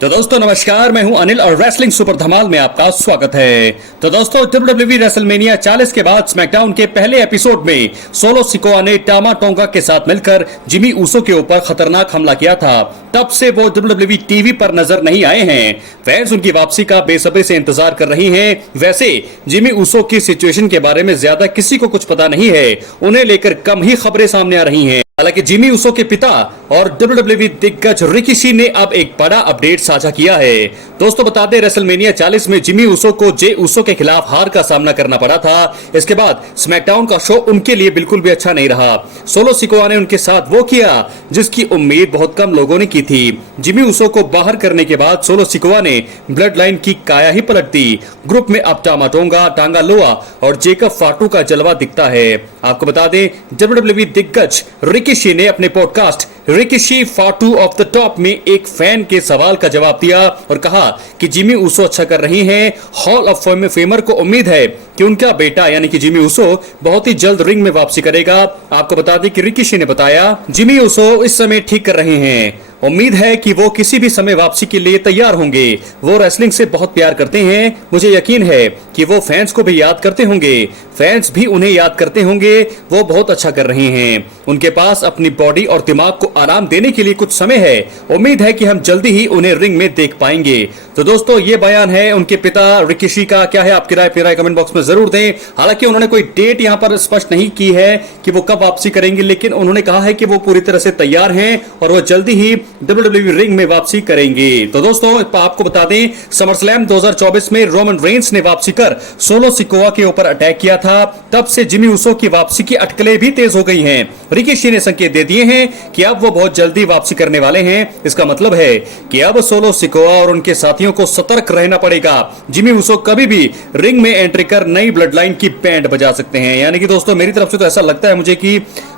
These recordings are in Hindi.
तो दोस्तों नमस्कार, मैं हूं अनिल और रेसलिंग सुपर धमाल में आपका स्वागत है। तो दोस्तों WWE रेसलमेनिया 40 के बाद स्मैकडाउन के पहले एपिसोड में सोलो सिकोआ ने टामा टोंगा के साथ मिलकर जिमी ऊसो के ऊपर खतरनाक हमला किया था। तब से वो WWE टीवी पर नजर नहीं आए हैं। फैंस उनकी वापसी का बेसब्री से इंतजार कर रही हैं। वैसे जिमी ऊसो की सिचुएशन के बारे में ज्यादा किसी को कुछ पता नहीं है। उन्हें लेकर कम ही खबरें सामने आ रही हैं। हालांकि जिमी ऊसो के पिता और WWE दिग्गज रिकी ने अब एक बड़ा अपडेट साझा किया है। दोस्तों बता दें, रेसलमेनिया 40 में जिमी ऊसो को जे ऊसो के खिलाफ हार का सामना करना पड़ा था। इसके बाद स्मैकडाउन का शो उनके लिए बिल्कुल भी अच्छा नहीं रहा। सोलो सिकोआ ने उनके साथ वो किया जिसकी उम्मीद बहुत कम लोगों ने की थी। जिमी ऊसो को बाहर करने के बाद सोलो सिकोआ ने ब्लड लाइन की काया ही पलट दी। ग्रुप में अब टामा टोंगा, टांगा लोआ और जेकब फाटू का जलवा दिखता है। आपको बता दें, WWE दिग्गज रिकी ने अपने podcast Ricky फाटू of the top में एक फैन के सवाल का जवाब दिया और कहा कि जिमी ऊसो अच्छा कर रही हैं। हॉल ऑफ फेमर को उम्मीद है कि उनका बेटा यानी कि जिमी ऊसो बहुत ही जल्द रिंग में वापसी करेगा। आपको बता दें कि रिकी ने बताया, जिमी ऊसो इस समय ठीक कर रहे हैं। उम्मीद है कि वो किसी भी समय वापसी के लिए तैयार होंगे। वो रेसलिंग से बहुत प्यार करते हैं। मुझे यकीन है कि वो फैंस को भी याद करते होंगे, फैंस भी उन्हें याद करते होंगे। वो बहुत अच्छा कर रहे हैं। उनके पास अपनी बॉडी और दिमाग को आराम देने के लिए कुछ समय है। उम्मीद है कि हम जल्दी ही उन्हें रिंग में देख पाएंगे। तो दोस्तों ये बयान है उनके पिता रिकी का। क्या है आपकी राय? राय कमेंट बॉक्स में जरूर दें। हालांकि उन्होंने कोई डेट यहाँ पर स्पष्ट नहीं की है कि वो कब वापसी करेंगे, लेकिन उन्होंने कहा है कि वो पूरी तरह से तैयार हैं और वो जल्दी ही WWE रिंग में वापसी करेंगे। तो दोस्तों आपको बता दें, समरस्लैम 2024 में रोमन रेंस ने वापसी कर सोलो सिकोआ के ऊपर अटैक किया था। तब से जिमी ऊसो की वापसी की अटकलें भी तेज हो गई हैं। रिकी ने संकेत दे दिए हैं कि अब वो बहुत जल्दी वापसी करने वाले हैं। इसका मतलब है कि अब सोलो सिकोआ और उनके साथियों को सतर्क रहना पड़ेगा। जिमी ऊसो कभी भी रिंग में एंट्री कर नई ब्लड लाइन की बैंड बजा सकते हैं। यानी कि दोस्तों मेरी तरफ से तो ऐसा लगता है मुझे कि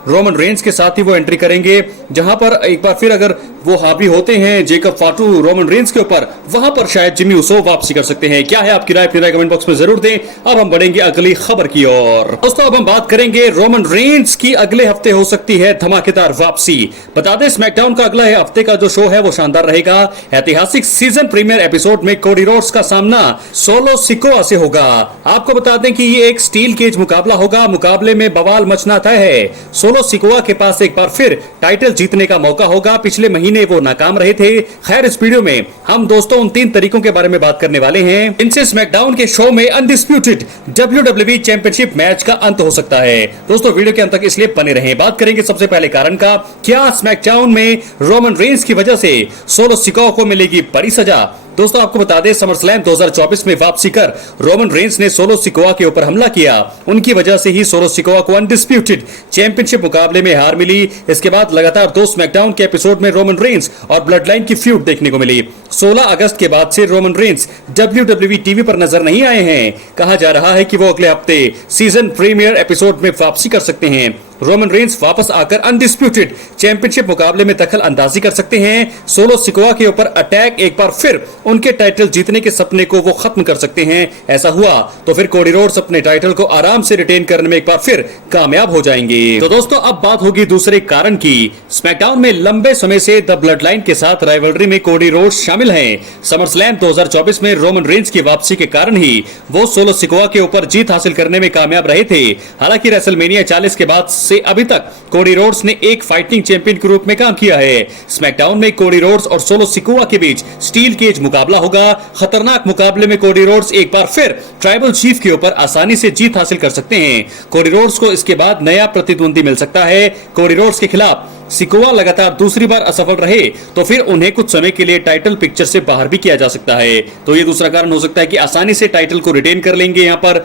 रोमन रेंस के साथ ही वो एंट्री करेंगे। जहां पर एक बार फिर अगर वो हावी होते हैं जेकब फाटू रोमन रेंस के ऊपर, वहां पर शायद जिमी ऊसो वापसी कर सकते हैं। क्या है आपकी राय? राय कमेंट बॉक्स में जरूर दें। अब हम बढ़ेंगे अगली खबर की ओर। दोस्तों अब हम बात करेंगे रोमन रेंस की। अगले हफ्ते हो सकती है धमाकेदार वापसी। बता दें, स्मैकडाउन का अगला हफ्ते का जो शो है वो शानदार रहेगा। ऐतिहासिक सीजन प्रीमियर एपिसोड में कोडी रोड्स का सामना सोलो सिकोआ से होगा। आपको बता दें कि ये एक स्टील केज मुकाबला होगा। मुकाबले में बवाल मचना तय है। सोलो सिकोआ के पास एक बार फिर टाइटल जीतने का मौका होगा। पिछले महीने वो नाकाम रहे थे। खैर, इस वीडियो में हम दोस्तों उन 3 तरीकों के बारे में बात करने वाले हैं। इनसे स्मैकडाउन के शो में अनडिस्प्यूटेड WWE चैंपियनशिप मैच का अंत हो सकता है। दोस्तों वीडियो के अंत तक इसलिए बने रहें। बात करेंगे सबसे पहले कारण का। क्या स्मैकडाउन में रोमन रेंस की वजह से सोलो सिकोआ को मिलेगी बड़ी सजा? दोस्तों आपको बता दें, समरस्लैम 2024 में वापसी कर रोमन रेंस ने सोलो सिकोआ के ऊपर हमला किया। उनकी वजह से ही सोलो सिकोआ को अनडिस्प्यूटेड चैंपियनशिप मुकाबले में हार मिली। इसके बाद लगातार 2 स्मैकडाउन के एपिसोड में रोमन रेंस और ब्लड लाइन की फ्यूड देखने को मिली। 16 अगस्त के बाद से रोमन रेंस WWE टीवी पर नजर नहीं आए हैं। कहा जा रहा है कि वो अगले हफ्ते सीजन प्रीमियर एपिसोड में वापसी कर सकते हैं। रोमन रेंस वापस आकर अनडिस्प्यूटेड चैंपियनशिप मुकाबले में दखल अंदाजी कर सकते हैं। सोलो सिकोआ के ऊपर अटैक एक बार फिर उनके टाइटल जीतने के सपने को वो खत्म कर सकते हैं। ऐसा हुआ तो फिर कोडी रोड्स अपने टाइटल को आराम से रिटेन करने में एक बार फिर कामयाब हो जाएंगे। तो दोस्तों अब बात होगी दूसरे कारण की। स्मैकडाउन में लंबे समय से द ब्लड लाइन के साथ राइवलरी में कोडी रोड्स शामिल हैं। समरस्लैम 2024 में रोमन रेंस की वापसी के कारण ही वो सोलो सिकोआ के ऊपर जीत हासिल करने में कामयाब रहे थे। हालांकि रेसलमेनिया 40 के बाद से अभी तक कोडी रोड्स ने एक फाइटिंग चैंपियन के रूप में काम किया है। स्मैकडाउन में कोडी रोड्स और सोलो सिकोआ के बीच स्टील केज मुकाबला होगा। खतरनाक मुकाबले में कोडी रोड्स एक बार फिर ट्राइबल चीफ के ऊपर आसानी से जीत हासिल कर सकते हैं। कोडी रोड्स को इसके बाद नया प्रतिद्वंदी मिल सकता है। कोडी रोड्स के खिलाफ सिकोआ लगातार दूसरी बार असफल रहे तो फिर उन्हें कुछ समय के लिए टाइटल पिक्चर से बाहर भी किया जा सकता है। तो ये दूसरा कारण हो सकता है कि आसानी से टाइटल को रिटेन कर लेंगे यहाँ पर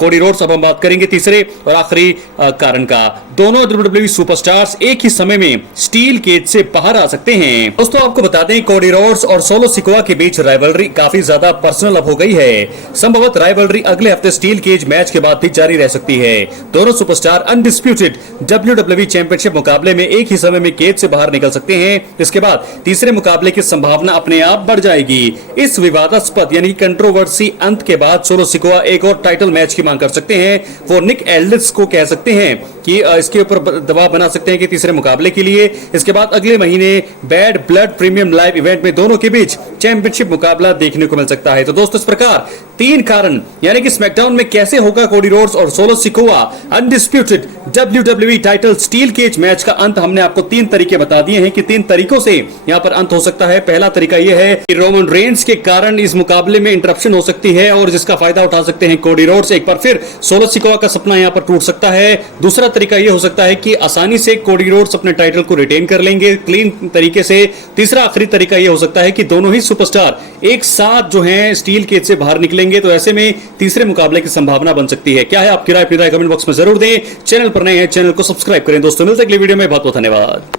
कोडी रोड्स। अब हम बात करेंगे तीसरे और आखिरी कारण का। दोनों WWE सुपरस्टार्स एक ही समय में स्टील केज से बाहर आ सकते हैं। दोस्तों आपको बता दें, कोडी रोड्स और सोलो सिकोआ के बीच राइवलरी काफी ज्यादा पर्सनल अब हो गई है। संभवतः राइवलरी अगले हफ्ते स्टील केज मैच के बाद भी जारी रह सकती है। दोनों सुपरस्टार अनडिस्प्यूटेड WWE चैंपियनशिप मुकाबले में एक ही समय में केज से बाहर निकल सकते हैं। इसके बाद तीसरे मुकाबले की संभावना अपने आप बढ़ जाएगी। इस विवादास्पद यानी कंट्रोवर्सी अंत के बाद सोलो सिकोआ एक और टाइटल मैच की मांग कर सकते हैं। वो निक एल्डिस को कह सकते हैं कि इसके ऊपर दबाव बना सकते हैं कि तीसरे मुकाबले के लिए। इसके बाद अगले महीने bad blood premium live event में दोनों के बीच चैंपियनशिप मुकाबला देखने को मिल सकता है। तो दोस्तों, इस प्रकार 3 कारण यानी कि स्मैकडाउन में कैसे होगा कोडी रोड्स और Solo Sikoa undisputed WWE title steel cage match का अंत, हमने आपको 3 तरीके बता दिए हैं कि 3 तरीकों से यहां पर अंत हो सकता है। पहला तरीका यह है कि रोमन रेंस के कारण इस मुकाबले में इंटरप्शन हो सकती है और जिसका फायदा उठा सकते हैं कोडी रोड्स। एक बार फिर सोलो सिकोआ का सपना यहां पर टूट सकता है। दूसरा तरीका यह हो सकता है कि आसानी से कोडी रोड्स अपने टाइटल को रिटेन कर लेंगे क्लीन तरीके से। तीसरा आखिरी तरीका यह हो सकता है कि दोनों ही सुपरस्टार एक साथ जो है स्टील केज से बाहर निकलेंगे, तो ऐसे में तीसरे मुकाबले की संभावना बन सकती है। क्या है आपकी राय? अपनी राय कमेंट बॉक्स में जरूर दें। चैनल पर नए हैं, चैनल को सब्सक्राइब करें। दोस्तों, मिलते हैं अगली वीडियो में। बहुत बहुत धन्यवाद।